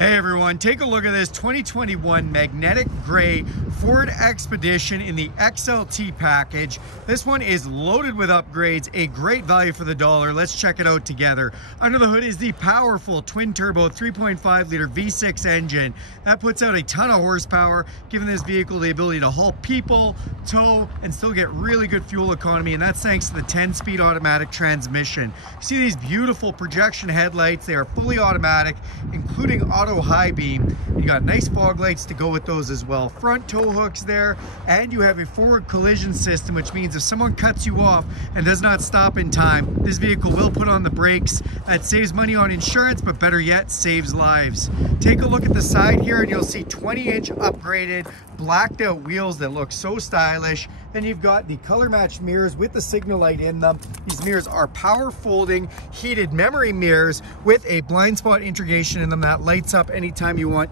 Hey everyone, take a look at this 2021 magnetic gray Ford Expedition in the XLT package. This one is loaded with upgrades, a great value for the dollar. Let's check it out together. Under the hood is the powerful twin-turbo 3.5 liter V6 engine. That puts out a ton of horsepower, giving this vehicle the ability to haul people, tow, and still get really good fuel economy, and that's thanks to the 10-speed automatic transmission. You see these beautiful projection headlights. They are fully automatic, including auto high beam. You got nice fog lights to go with those as well. Front tow hooks there, and you have a forward collision system, which means if someone cuts you off and does not stop in time, this vehicle will put on the brakes. That saves money on insurance, but better yet, saves lives. Take a look at the side here and you'll see 20-inch upgraded blacked out wheels that look so stylish. Then you've got the color matched mirrors with the signal light in them. These mirrors are power folding heated memory mirrors with a blind spot integration in them that lights up anytime you want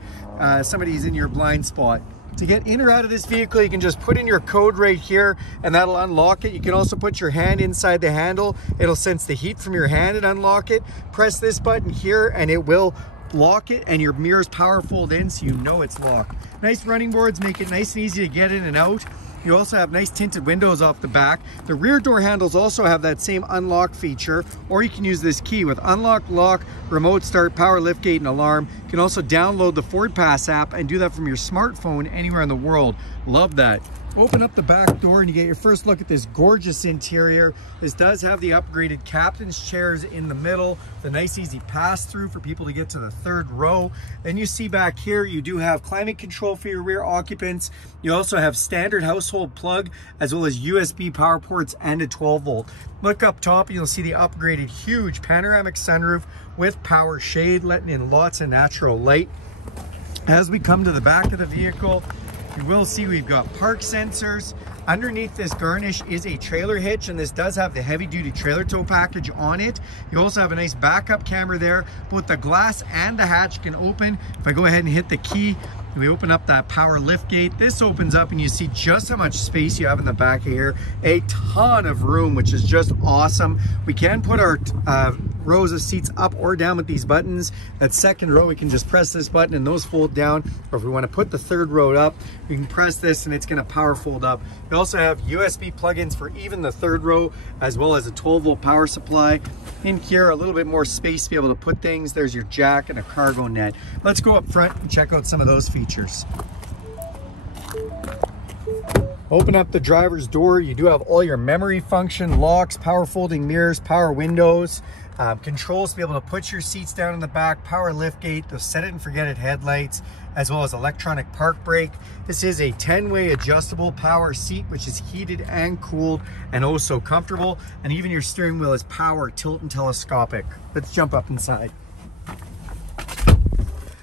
somebody's in your blind spot. To get in or out of this vehicle, you can just put in your code right here and that'll unlock it. You can also put your hand inside the handle. It'll sense the heat from your hand and unlock it. Press this button here and it will lock it, and your mirrors power fold in so you know it's locked. Nice running boards make it nice and easy to get in and out. You also have nice tinted windows off the back. The rear door handles also have that same unlock feature, or you can use this key with unlock, lock, remote start, power liftgate, and alarm. You can also download the FordPass app and do that from your smartphone anywhere in the world. Love that. Open up the back door and you get your first look at this gorgeous interior. This does have the upgraded captain's chairs in the middle, the nice easy pass through for people to get to the third row. Then you see back here, you do have climate control for your rear occupants. You also have standard household plug, as well as USB power ports and a 12 volt. Look up top, you'll see the upgraded huge panoramic sunroof with power shade, letting in lots of natural light. As we come to the back of the vehicle, you will see we've got park sensors. Underneath this garnish is a trailer hitch, and this does have the heavy duty trailer tow package on it. You also have a nice backup camera there. Both the glass and the hatch can open. If I go ahead and hit the key, we open up that power lift gate. This opens up and you see just how much space you have in the back of here. A ton of room, which is just awesome. We can put our rows of seats up or down with these buttons. That second row, we can just press this button and those fold down. Or if we want to put the third row up, we can press this and it's going to power fold up. You also have USB plugins for even the third row, as well as a 12 volt power supply. In here, a little bit more space to be able to put things. There's your jack and a cargo net. Let's go up front and check out some of those features. Open up the driver's door. You do have all your memory function, locks, power folding mirrors, power windows, controls to be able to put your seats down in the back, power lift gate, the set it and forget it headlights, as well as electronic park brake. This is a 10-way adjustable power seat, which is heated and cooled and oh so comfortable. And even your steering wheel is power tilt and telescopic. Let's jump up inside.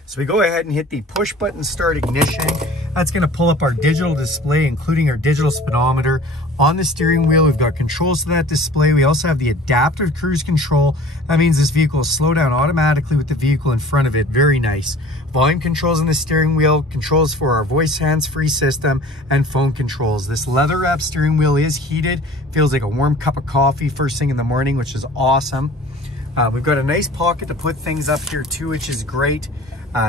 So we go ahead and hit the push button start ignition. That's going to pull up our digital display, including our digital speedometer. On the steering wheel, we've got controls to that display. We also have the adaptive cruise control. That means this vehicle will slow down automatically with the vehicle in front of it. Very nice. Volume controls on the steering wheel, controls for our voice hands-free system, and phone controls. This leather wrap steering wheel is heated. Feels like a warm cup of coffee first thing in the morning, which is awesome. We've got a nice pocket to put things up here too, which is great.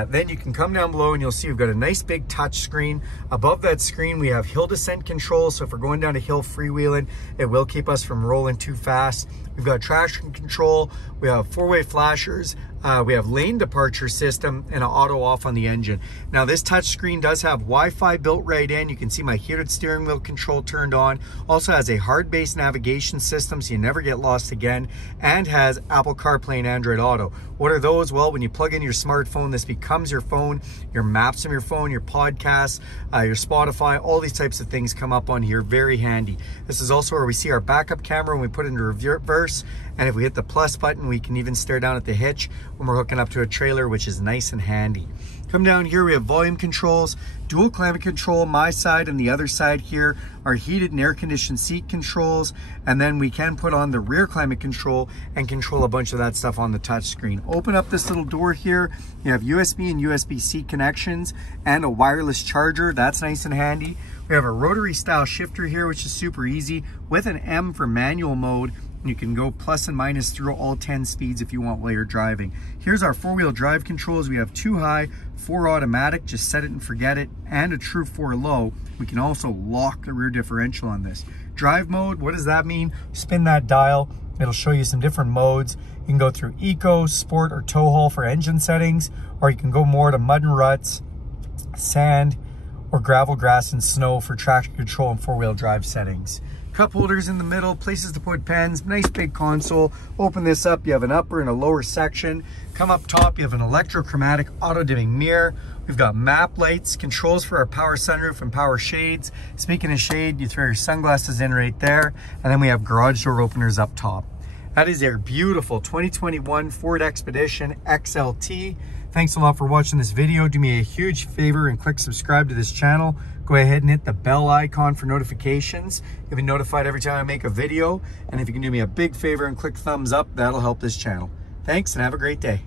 Then you can come down below and you'll see we've got a nice big touch screen. Above that screen, we have hill descent control. So if we're going down a hill freewheeling, it will keep us from rolling too fast. We've got traction control. We have four-way flashers. We have lane departure system and an auto off on the engine. Now this touch screen does have Wi-Fi built right in. You can see my heated steering wheel control turned on. Also has a hard base navigation system so you never get lost again, and has Apple CarPlay and Android Auto. What are those? Well, when you plug in your smartphone, this becomes your phone. Your maps from your phone, your podcasts, your Spotify, all these types of things come up on here. Very handy. This is also where we see our backup camera when we put it into reverse. And if we hit the plus button, we can even stare down at the hitch when we're hooking up to a trailer, which is nice and handy. Come down here, we have volume controls, dual climate control, my side and the other side here are heated and air conditioned seat controls. And then we can put on the rear climate control and control a bunch of that stuff on the touch screen. Open up this little door here. You have USB and USB-C connections and a wireless charger. That's nice and handy. We have a rotary style shifter here, which is super easy with an M for manual mode You can go plus and minus through all 10 speeds if you want while you're driving. Here's our four-wheel drive controls. We have 2 high, 4 automatic, just set it and forget it, and a true 4 low. We can also lock the rear differential on this. Drive mode, what does that mean? Spin that dial, it'll show you some different modes. You can go through Eco, Sport, or Tow Haul for engine settings, or you can go more to mud and ruts, sand, or gravel, grass, and snow for traction control and four-wheel drive settings. Cup holders in the middle, places to put pens, nice big console. Open this up, you have an upper and a lower section. Come up top, you have an electrochromatic auto-dimming mirror. We've got map lights, controls for our power sunroof and power shades. Speaking of shade, you throw your sunglasses in right there, and then we have garage door openers up top. That is our beautiful 2021 Ford Expedition XLT. Thanks a lot for watching this video. Do me a huge favor and click subscribe to this channel. Go ahead and hit the bell icon for notifications. You'll be notified every time I make a video. And if you can do me a big favor and click thumbs up, that'll help this channel. Thanks and have a great day.